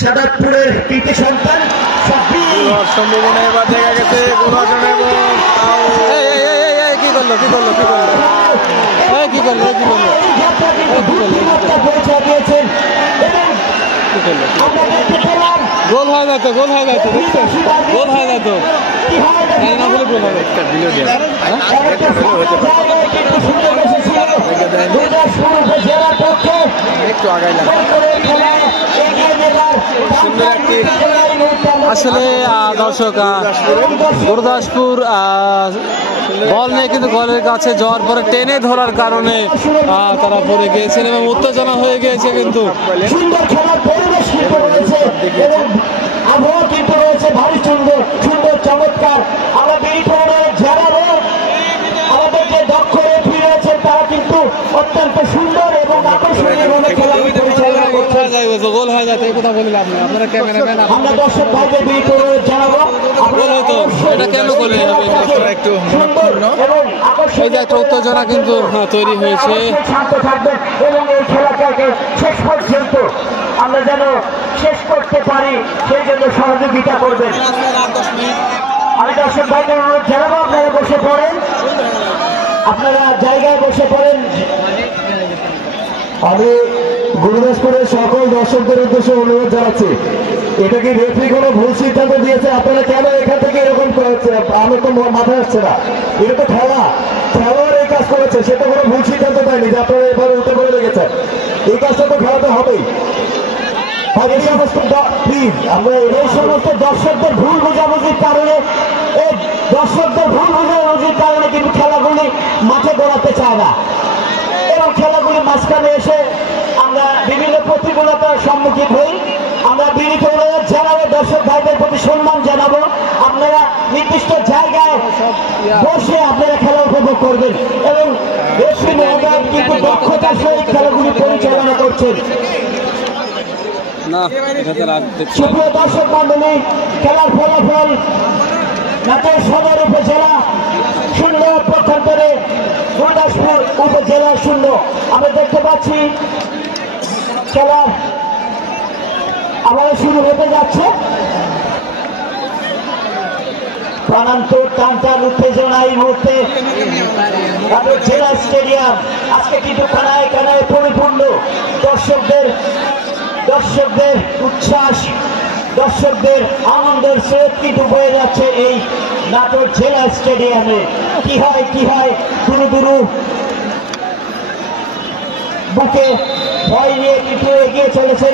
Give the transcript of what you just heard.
সাদাতপুরের কৃতি সন্তান সম্ভাবনা এবার দেখা গেছে কি করলো গোল হয়ে যেত দেখছেন গোল হয়ে যেত একটু আগাইলাম আসলে দর্শক গুরুদাসপুর বল নিয়ে কিন্তু গোলের কাছে যাওয়ার পরে টেনে ধরার কারণে তারা পড়ে গিয়েছেন এবং উত্তেজনা হয়ে গিয়েছে কিন্তু আবহাওয়া কিন্তু রয়েছে ভারী সুন্দর চমৎকার। আমরা আমাদের যে দক্ষ রেফারি রয়েছেন তারা কিন্তু অত্যন্ত সুন্দর এবং আকর্ষণীয় ভাবে খেলাগুলি পরিচালনা করছেন। গোল হয়ে যাচ্ছে কথা বললাম আপনারা ক্যামেরাম্যান আমরা দর্শক ভাইদের বিনীত অনুরোধ জানাবো গোল হয়তো এটা কেন করলেন একটু এই যে একটা উত্তেজনা কিন্তু তৈরি হয়েছে শান্ত থাকবেন এবং এই খেলাটাকে শেষ পর্যন্ত আমরা যেন শেষ করতে পারি সেই জন্য সহযোগিতা করবেন। আমি দর্শক ভাইদের অনুরোধ জানাবো আপনারা বসে পড়েন, আপনারা জায়গায় বসে পড়েন। আমি গুরুদাসপুরের সকল দর্শকদের উদ্দেশ্যে অনুরোধ জানাচ্ছি, এটা কি রেফারি কোনো ভুল সিদ্ধান্ত দিয়েছে? আপনারা কেন এখান থেকে এরকম করেছে? আমি তো মাথায় আসছে না, এটা তো খেলোয়াড় এই কাজ করেছে, সেটা কোনো ভুল সিদ্ধান্ত দেয়নি যে আপনারা এভাবে উঠে পড়ে লেগেছেন। এই কাজটা তো খেলাতে হবেই। এই সমস্ত দর্শকদের ভুল বোঝাবুঝির কারণে কিন্তু খেলাগুলি মাঠে গড়াতে চায় না এবং খেলাগুলি মাঝখানে এসে আমরা বিভিন্ন প্রতিকূলতার সম্মুখীন হই। আমরা বিনীত অনুরোধ জানাবো, দর্শক ভাইদের প্রতি সম্মান জানাবো, আপনারা নির্দিষ্ট জায়গায় বসে আপনারা খেলা উপভোগ করবেন এবং রেফারি মহোদয় কিন্তু দক্ষতার সহিত খেলাগুলি পরিচালনা করছেন। সুপ্রিয় দর্শক মন্ডলী, খেলার ফলাফল নাটোর সদর উপজেলা 0 পক্ষান্তরে গুরুদাসপুর উপজেলা 0। আমরা দেখতে পাচ্ছি খেলা আবার শুরু হতে যাচ্ছে। প্রাণান্তর টানটান উত্তেজনা এই মুহূর্তে নাটোর জেলা স্টেডিয়াম আজকে কিন্তু কানায় পরিপূর্ণ। দর্শকদের উচ্ছ্বাস, দর্শকদের আনন্দের স্রোত কিন্তু বয়ে যাচ্ছে এই নাটোর জেলা স্টেডিয়ামে। কি হয় দুরু বুকে ভয় নিয়ে কিন্তু এগিয়ে চলেছেন।